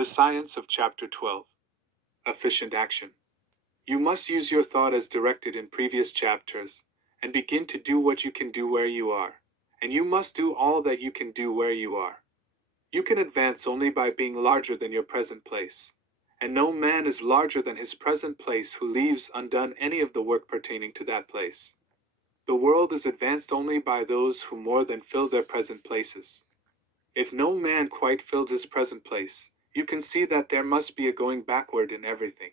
The science of Chapter 12. Efficient action. You must use your thought as directed in previous chapters, and begin to do what you can do where you are, and you must do all that you can do where you are. You can advance only by being larger than your present place, and no man is larger than his present place who leaves undone any of the work pertaining to that place. The world is advanced only by those who more than fill their present places. If no man quite filled his present place, you can see that there must be a going backward in everything.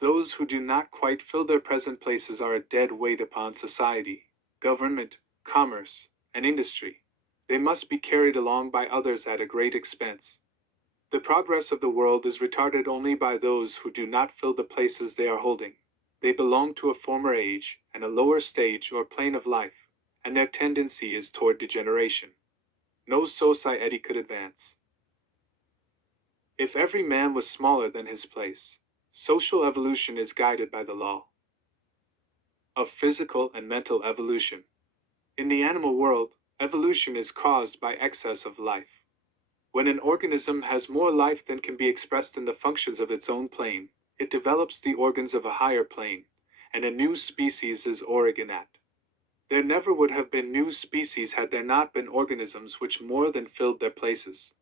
Those who do not quite fill their present places are a dead weight upon society, government, commerce, and industry. They must be carried along by others at a great expense. The progress of the world is retarded only by those who do not fill the places they are holding. They belong to a former age and a lower stage or plane of life, and their tendency is toward degeneration. No society could advance if every man was smaller than his place. Social evolution is guided by the law of physical and mental evolution. In the animal world, evolution is caused by excess of life. When an organism has more life than can be expressed in the functions of its own plane, it develops the organs of a higher plane, and a new species is originate. There never would have been new species had there not been organisms which more than filled their places.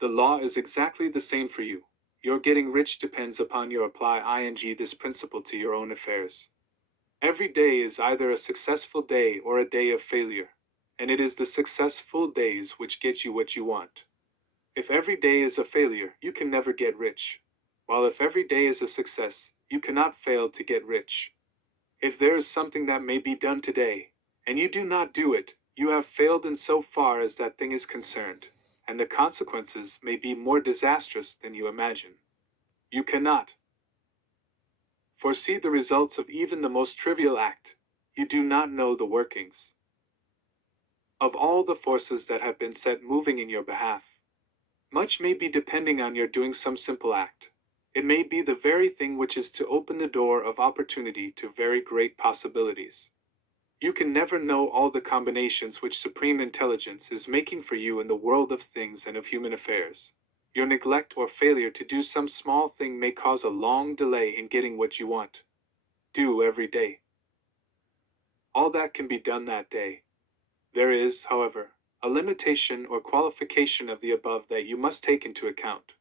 The law is exactly the same for you. Your getting rich depends upon your apply this principle to your own affairs. Every day is either a successful day or a day of failure, and it is the successful days which get you what you want. If every day is a failure, you can never get rich, while if every day is a success, you cannot fail to get rich. If there is something that may be done today, and you do not do it, you have failed in so far as that thing is concerned, and the consequences may be more disastrous than you imagine. You cannot foresee the results of even the most trivial act. You do not know the workings of all the forces that have been set moving in your behalf. Much may be depending on your doing some simple act. It may be the very thing which is to open the door of opportunity to very great possibilities. You can never know all the combinations which supreme intelligence is making for you in the world of things and of human affairs. Your neglect or failure to do some small thing may cause a long delay in getting what you want. Do every day all that can be done that day. There is, however, a limitation or qualification of the above that you must take into account.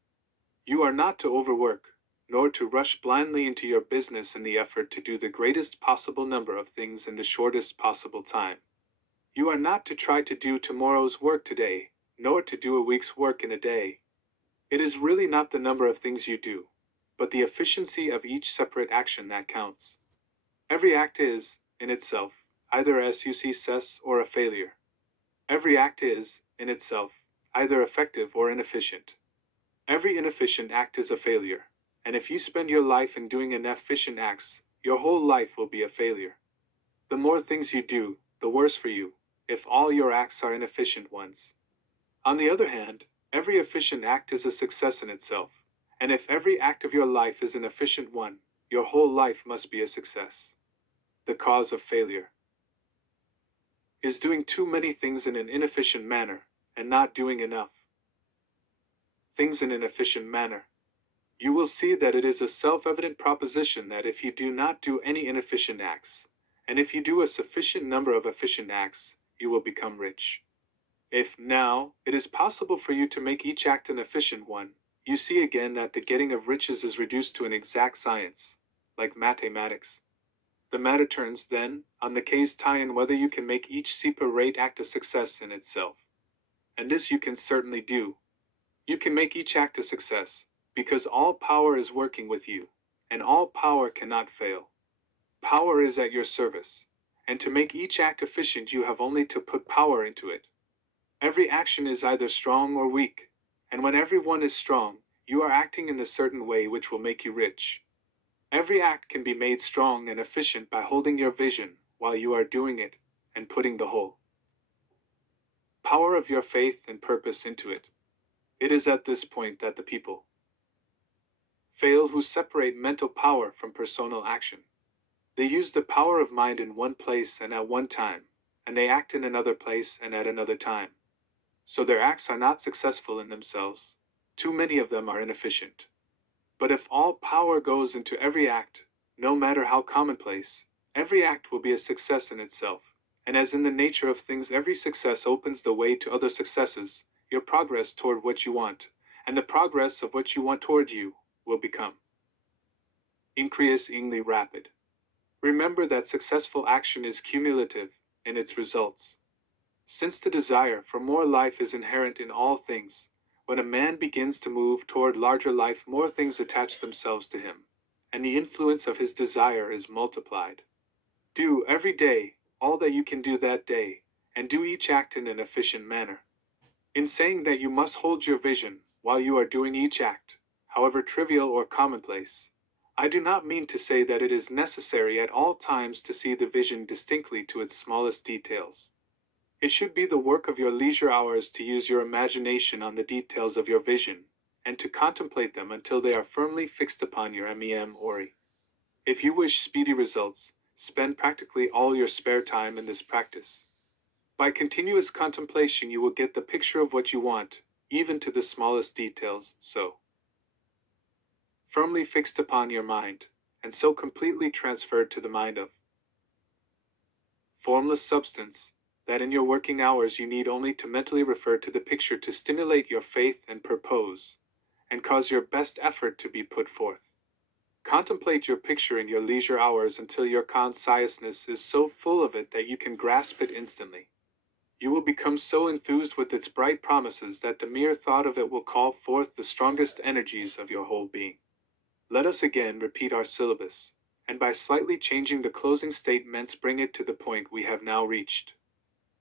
You are not to overwork, nor to rush blindly into your business in the effort to do the greatest possible number of things in the shortest possible time. You are not to try to do tomorrow's work today, nor to do a week's work in a day. It is really not the number of things you do, but the efficiency of each separate action that counts. Every act is, in itself, either a success or a failure. Every act is, in itself, either effective or inefficient. Every inefficient act is a failure, and if you spend your life in doing inefficient acts, your whole life will be a failure. The more things you do, the worse for you, if all your acts are inefficient ones. On the other hand, every efficient act is a success in itself, and if every act of your life is an efficient one, your whole life must be a success. The cause of failure is doing too many things in an inefficient manner, and not doing enough things in an efficient manner. You will see that it is a self-evident proposition that if you do not do any inefficient acts, and if you do a sufficient number of efficient acts, you will become rich. If, now, it is possible for you to make each act an efficient one, you see again that the getting of riches is reduced to an exact science, like mathematics. The matter turns, then, on the case tie in whether you can make each separate act a success in itself. And this you can certainly do. You can make each act a success, because all power is working with you, and all power cannot fail. Power is at your service, and to make each act efficient you have only to put power into it. Every action is either strong or weak, and when every one is strong, you are acting in a certain way which will make you rich. Every act can be made strong and efficient by holding your vision while you are doing it, and putting the whole power of your faith and purpose into it. It is at this point that the people fail who separate mental power from personal action. They use the power of mind in one place and at one time, and they act in another place and at another time. So their acts are not successful in themselves. Too many of them are inefficient. But if all power goes into every act, no matter how commonplace, every act will be a success in itself. And as in the nature of things, every success opens the way to other successes, your progress toward what you want, and the progress of what you want toward you, will become increasingly rapid. Remember that successful action is cumulative in its results. Since the desire for more life is inherent in all things, when a man begins to move toward larger life, more things attach themselves to him, and the influence of his desire is multiplied. Do every day all that you can do that day, and do each act in an efficient manner. In saying that you must hold your vision while you are doing each act, however trivial or commonplace, I do not mean to say that it is necessary at all times to see the vision distinctly to its smallest details. It should be the work of your leisure hours to use your imagination on the details of your vision, and to contemplate them until they are firmly fixed upon your memory. If you wish speedy results, spend practically all your spare time in this practice. By continuous contemplation you will get the picture of what you want, even to the smallest details, so firmly fixed upon your mind, and so completely transferred to the mind of formless substance, that in your working hours you need only to mentally refer to the picture to stimulate your faith and purpose, and cause your best effort to be put forth. Contemplate your picture in your leisure hours until your consciousness is so full of it that you can grasp it instantly. You will become so enthused with its bright promises that the mere thought of it will call forth the strongest energies of your whole being. Let us again repeat our syllabus, and by slightly changing the closing statements bring it to the point we have now reached.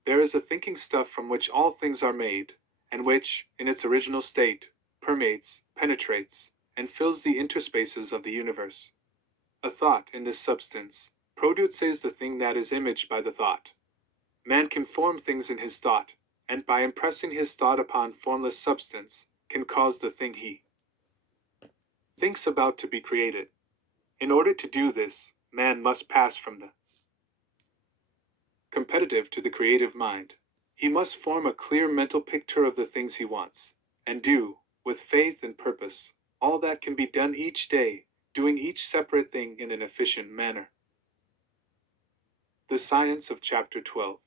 There is a thinking stuff from which all things are made, and which, in its original state, permeates, penetrates, and fills the interspaces of the universe. A thought in this substance produces the thing that is imaged by the thought. Man can form things in his thought, and by impressing his thought upon formless substance, can cause the thing he thinks about to be created. In order to do this, man must pass from the competitive to the creative mind. He must form a clear mental picture of the things he wants, and do, with faith and purpose, all that can be done each day, doing each separate thing in an efficient manner. The Science of Chapter 12.